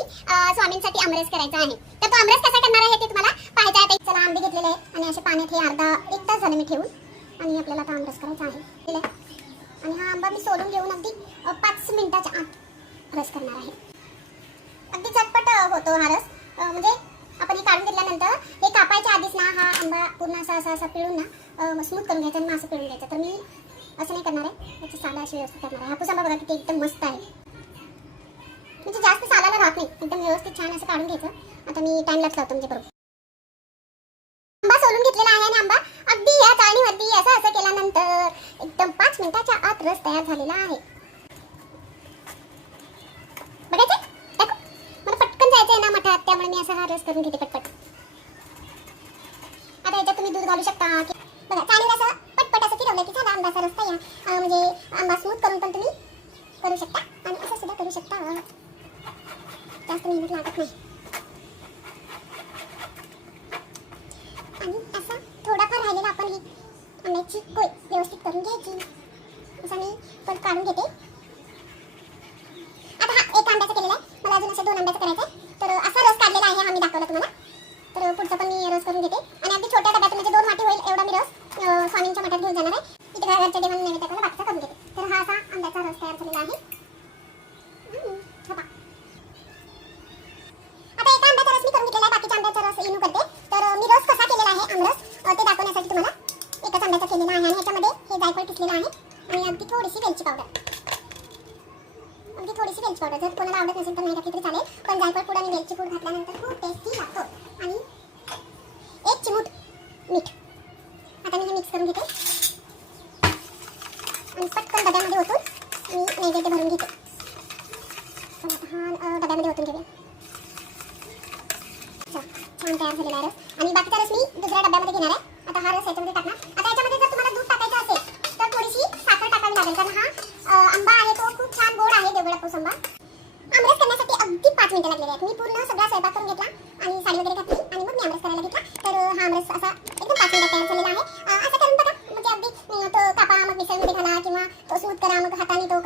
मी स्वामींसाठी आमरस करायचा आहे. तर तो आमरस कसा करणार आहे ते तुम्हाला पाहायचं आहे. चला आंबे घेतलेले आहे आणि असे पाण्यात हे अर्धा एक तास झाले मी ठेवून आणि आपल्याला आता आमरस करायचा आहे. आणि हा आंबा मी सोलून घेऊन अगदी 5 मिनिटाच्या आत रस करणार आहे. अगदी झटपट होतो हा रस. म्हणजे आपण हे काढून घेतल्यानंतर हे कापायच्या आधीच ना हा आंबा पूर्ण असा पिळून ना स्मूथ करून घ्यायचा आणि मग असं पिळून घ्यायचं. तर मी असं नाही करणार आहे, याची साला अशी व्यवस्थित करणार आहे. हापूस आंबा बघा किती एकदम मस्त आहे, म्हणजे जास्त सालाला राहत नाही, एकदम व्यवस्थित छान असं काढून घ्यायचं. आता मी टाइम लॅप्स लावतो म्हणजे बरोबर. आंबा सोलून घेतलेला आहे आणि आंबा अगदी या चाळणीवरती असं केल्यानंतर एकदम 5 मिनिटाच्या आत रस तयार झालेला आहे. बघायचं टाकू, मला पटकन जायचं आहे ना मठात, त्यामुळे मी असा हा रस करून घेते पटपट. आता याच्यात तुम्ही दूध घालू शकता. बघा चाळणीवर असं पटपट असं फिरवलं की झाला आंब्याचा रस तयार. म्हणजे आंबा स्मूथ करून पण तुम्ही करू शकता आणि असं सुद्धा करू शकता. जास्त मेहनत लागत नाही. आणि असा थोडाफार राहिलेला आपण ही आंब्याची कोय व्यवस्थित करून घ्यायची. असं मी पण काढून घेते. आता हा एक आंब्याचा केलेला आहे, मला अजून असं 2 आंब्याचं करायचं आहे. तर असा रस काढलेला आहे हा मी दाखवला तुम्हाला. तर पुढचा पण मी रस करून घेते आणि अगदी छोट्या डब्यात म्हणजे 2 वाटी होईल एवढा मी रस स्वामींच्या मठात घेऊन जाणार आहे. इथे घरच्या देवांना नैवेद्य दाखवला, बाकीचा करून घेते. तर हा असा आंब्याचा रस तयार झालेला आहे. आता एका आंब्याचा रस मी करून घेतलेला आहे, बाकीच्या आंब्याचा रस इनू करते. तर मी रस कसा केलेला आहे आमरस ते दाखवण्यासाठी तुम्हाला एकच आंब्याचा केलेला आहे. आणि ह्याच्यामध्ये हे जायफळ किसलेलं आहे आणि अगदी थोडीशी वेलची पावडर. जर कोणाला आवडत नसेल तर नाही घातली तरी चालेल, पण जायफळ पूड आणि वेलची पूड घातल्यानंतर खूप टेस्टी लागतो. आणि 1 चिमूट मीठ. आता मी हे मिक्स करून घेते आणि पटकन डब्यामध्ये ओतून मी नैवेद्य भरून घेते. हा डब्यामध्ये ओतून घेते. छान तयार झालेला आहे रस. आणि बाकीचा रस मी दुसऱ्या डब्यामध्ये घेणार आहे. आता हा रस याच्यामध्ये टाकणार. आता याच्यामध्ये जर तुम्हाला दूध टाकायचं असेल तर थोडीशी साखर टाकावी लागेल, कारण हा आंबा आहे तो खूप छान गोड आहे, देवगड हापूस आंबा. आमरस करण्यासाठी अगदी 5 मिनिटं लागलेली आहेत. मी पूर्ण सगळा स्वयंपाक करून घेतला आणि साडी वगैरे घातली आणि मग मी आमरस करायला घेतला. तर हा आमरस असा एकदम 5 मिनिटात तयार झालेला आहे. असं करून बघा, म्हणजे अगदी तो कापा मग मिक्सरमध्ये घाला किंवा तो स्मूथ करा मग हाताने तो